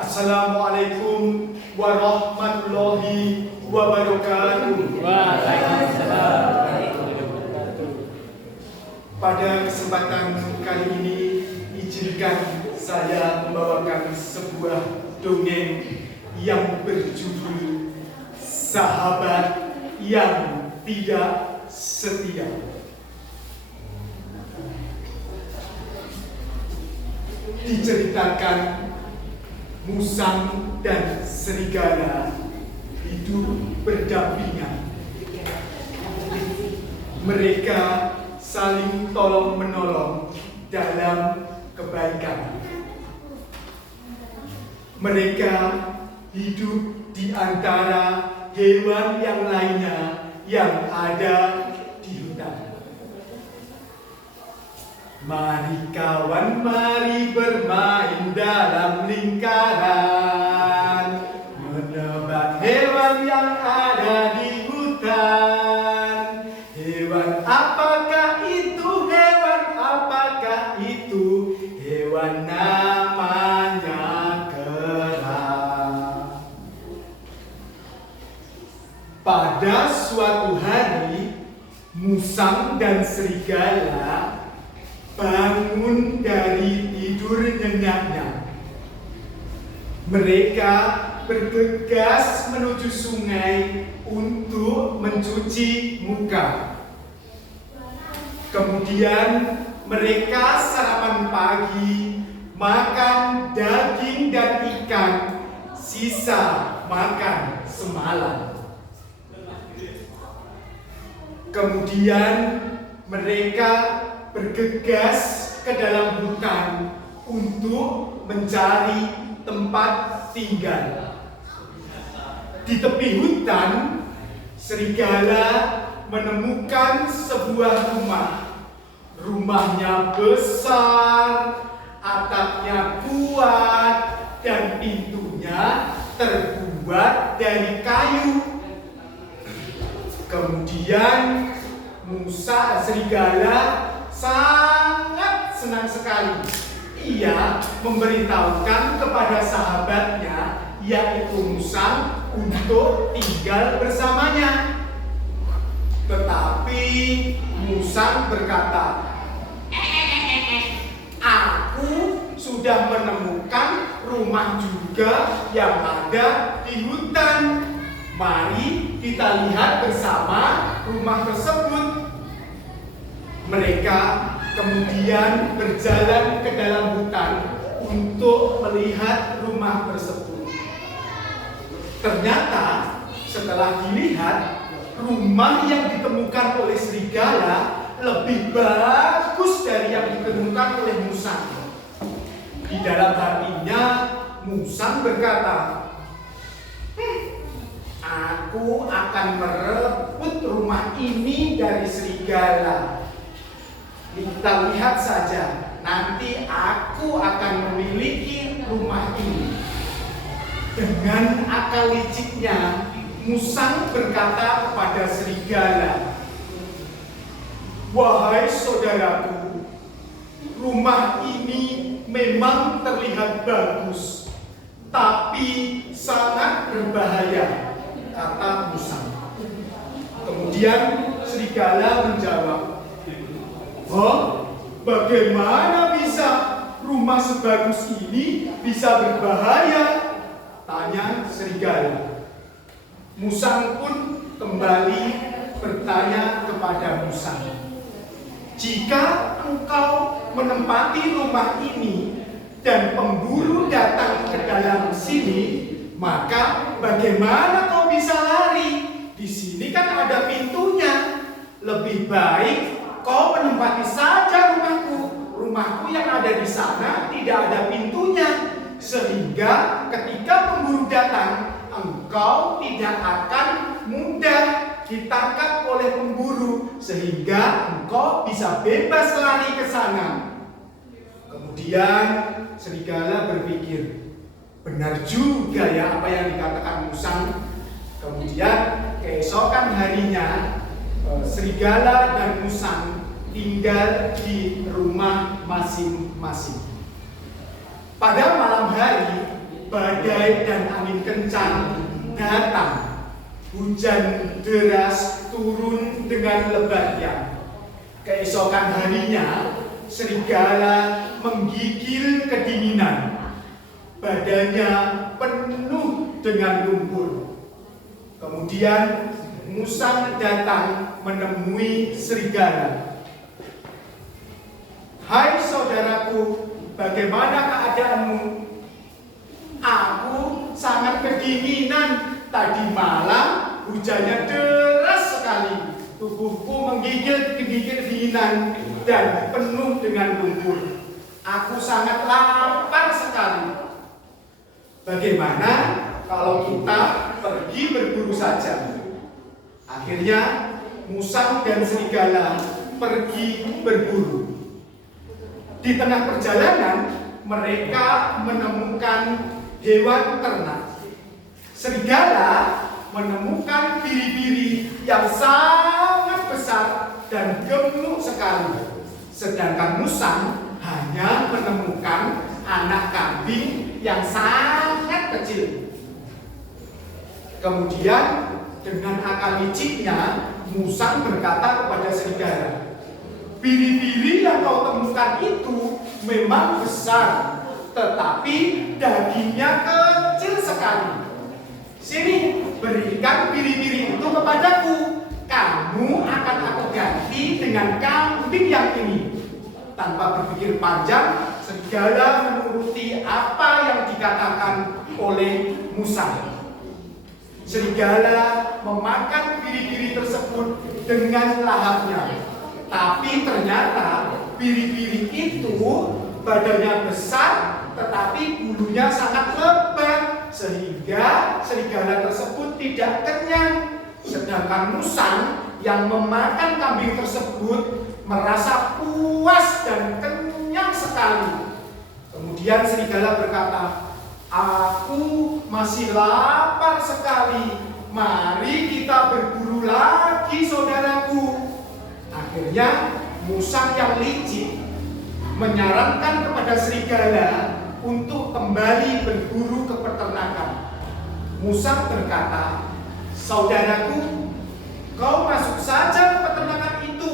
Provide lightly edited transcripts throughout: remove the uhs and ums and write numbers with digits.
Assalamualaikum warahmatullahi wabarakatuh. Waalaikumsalam. Pada kesempatan kali ini, izinkan saya membawakan sebuah dongeng yang berjudul Sahabat yang Tidak Setia. Diceritakan musang dan serigala hidup berdampingan. Mereka saling tolong-menolong dalam kebaikan. Mereka hidup di antara hewan yang lainnya yang ada di hutan. Mari kawan, mari bermain dalam lingkaran, menebak hewan yang ada di hutan. Hewan apakah itu? Hewan apakah itu? Hewan namanya kera. Pada suatu hari, musang dan serigala bangun dari tidur nyenyaknya. Mereka bergegas menuju sungai untuk mencuci muka. Kemudian mereka sarapan pagi, makan daging dan ikan, sisa makan semalam. Kemudian mereka bergegas ke dalam hutan untuk mencari tempat tinggal. Di tepi hutan, serigala menemukan sebuah rumah. Rumahnya besar, atapnya kuat, dan pintunya terbuat dari kayu. Kemudian serigala sangat senang sekali. Ia memberitahukan kepada sahabatnya, yaitu musang, untuk tinggal bersamanya. Tetapi musang berkata, "Aku sudah menemukan rumah juga yang ada di hutan. Mari kita lihat bersama rumah tersebut." Mereka kemudian berjalan ke dalam hutan untuk melihat rumah tersebut. Ternyata setelah dilihat, rumah yang ditemukan oleh serigala lebih bagus dari yang ditemukan oleh musang. Di dalam hatinya, musang berkata, "Aku akan merebut rumah ini dari serigala. Kita lihat saja, nanti aku akan memiliki rumah ini." Dengan akal liciknya, musang berkata kepada serigala, "Wahai saudaraku, rumah ini memang terlihat bagus, tapi sangat berbahaya," kata musang. Kemudian serigala menjawab, "Oh, bagaimana bisa rumah sebagus ini bisa berbahaya?" tanya serigala. Musang pun kembali bertanya kepada musang, "Jika engkau menempati rumah ini dan pemburu datang ke dalam sini, maka bagaimana kau bisa lari? Di sini kan ada pintunya. Lebih baik kau menempati saja rumahku. Rumahku yang ada di sana tidak ada pintunya, sehingga ketika pemburu datang, engkau tidak akan mudah ditangkap oleh pemburu, sehingga engkau bisa bebas lari ke sana." Kemudian serigala berpikir, benar juga ya apa yang dikatakan musang. Kemudian keesokan harinya, serigala dan musang tinggal di rumah masing-masing. Pada malam hari, badai dan angin kencang datang. Hujan deras turun dengan lebatnya. Keesokan harinya, serigala menggigil kedinginan. Badannya penuh dengan lumpur. Kemudian musang datang menemui serigala. "Hai saudaraku, bagaimana keadaanmu?" "Aku sangat kedinginan. Tadi malam hujannya deras sekali. Tubuhku menggigil kedinginan dan penuh dengan lumpur. Aku sangat lapar sekali." "Bagaimana kalau kita pergi berburu saja?" Akhirnya musang dan serigala pergi berburu. Di tengah perjalanan mereka menemukan hewan ternak. Serigala menemukan biri-biri yang sangat besar dan gemuk sekali. Sedangkan musang hanya menemukan anak kambing yang sangat kecil. Kemudian dengan akal liciknya, musang berkata kepada serigala, "Biri-biri yang kau temukan itu memang besar, tetapi dagingnya kecil sekali. Sini, berikan biri-biri itu kepadaku. Kamu akan aku ganti dengan kambing yang ini." Tanpa berpikir panjang, serigala menuruti apa yang dikatakan oleh musang. Serigala memakan biri-biri tersebut dengan lahapnya. Tapi ternyata biri-biri itu badannya besar, tetapi bulunya sangat lebat, sehingga serigala tersebut tidak kenyang. Sedangkan musang yang memakan kambing tersebut merasa puas dan kenyang sekali. Kemudian serigala berkata, "Aku masih lapar sekali. Mari kita berburu lagi, saudaraku." Akhirnya musang yang licik menyarankan kepada serigala untuk kembali berburu ke peternakan. Musang berkata, "Saudaraku, kau masuk saja ke peternakan itu.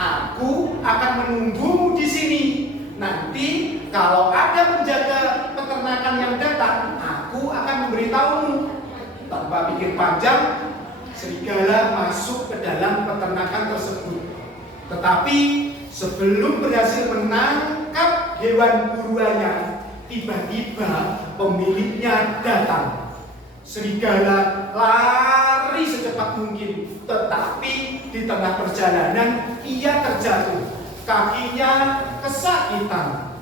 Aku akan menunggumu di sini. Nanti kalau ada penjaga peternakan yang datang, aku akan memberitahumu." Tanpa pikir panjang, serigala masuk ke dalam peternakan tersebut. Tetapi sebelum berhasil menangkap hewan buruannya, tiba-tiba pemiliknya datang. Serigala lari secepat mungkin, tetapi di tengah perjalanan ia terjatuh. Kakinya kesakitan.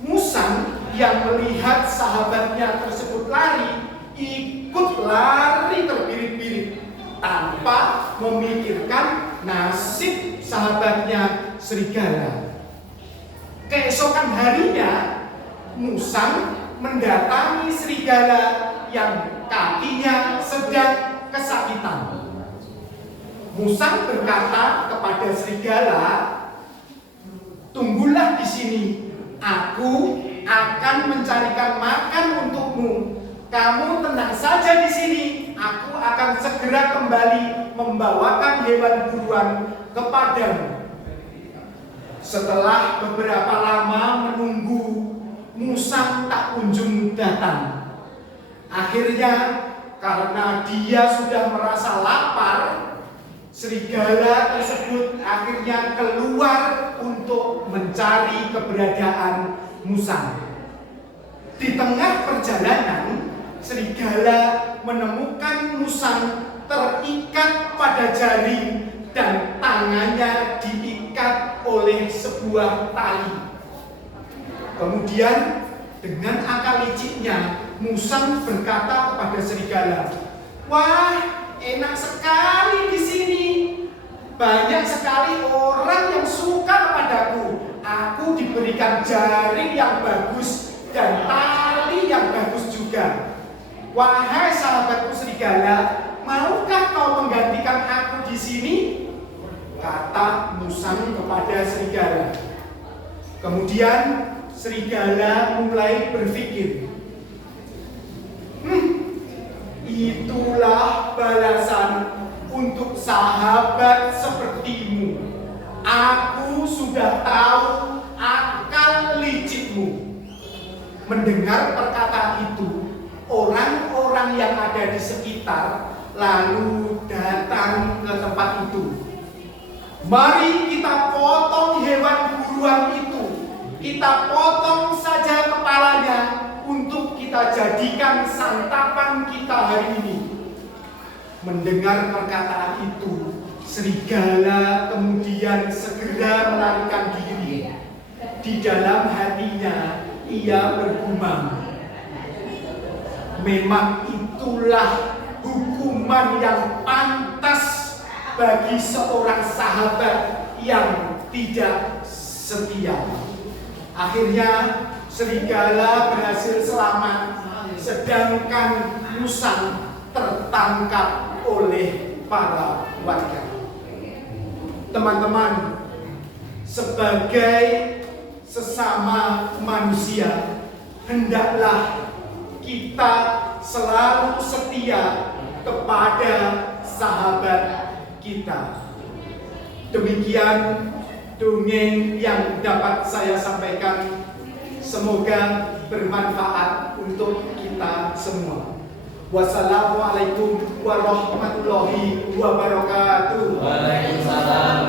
Musang yang melihat sahabatnya tersebut lari, ikut lari terbirit-birit tanpa memikirkan nasib sahabatnya serigala. Keesokan harinya, musang mendatangi serigala yang kakinya sedang kesakitan. Musang berkata kepada serigala, "Tunggulah di sini. Aku akan mencarikan makan untukmu. Kamu tenang saja di sini. Aku akan segera kembali membawakan hewan buruan kepadamu." Setelah beberapa lama menunggu, musang tak kunjung datang. Akhirnya, karena dia sudah merasa lapar, serigala tersebut akhirnya keluar untuk mencari keberadaan musang. Di tengah perjalanan, serigala menemukan musang terikat pada jaring dan tangannya diikat oleh sebuah tali. Kemudian dengan akal liciknya, musang berkata kepada serigala, "Wah, enak sekali di sini. Banyak sekali orang yang suka kepadaku. Aku diberikan jaring yang bagus dan tali yang bagus juga. Wahai sahabatku serigala, maukah kau menggantikan aku di sini?" kata musang kepada serigala. Kemudian serigala mulai berpikir, Itulah balasan untuk sahabat sepertimu. Aku sudah tahu akal licikmu. Mendengar perkataan itu, orang-orang yang ada di sekitar lalu datang ke tempat itu. Mari kita potong hewan buruan itu. Kita potong saja kepalanya untuk kita jadikan santapan kita hari ini. Mendengar perkataan itu, serigala kemudian segera melarikan diri. Di dalam hatinya ia bergumam, memang itulah hukuman yang pantas bagi seorang sahabat yang tidak setia. Akhirnya serigala berhasil selamat, sedangkan musang tertangkap oleh para warga. Teman-teman, sebagai sesama manusia, hendaklah kita selalu setia kepada sahabat kita. Demikian dongeng yang dapat saya sampaikan. Semoga bermanfaat untuk kita semua. Wassalamualaikum warahmatullahi wabarakatuh. Waalaikumsalam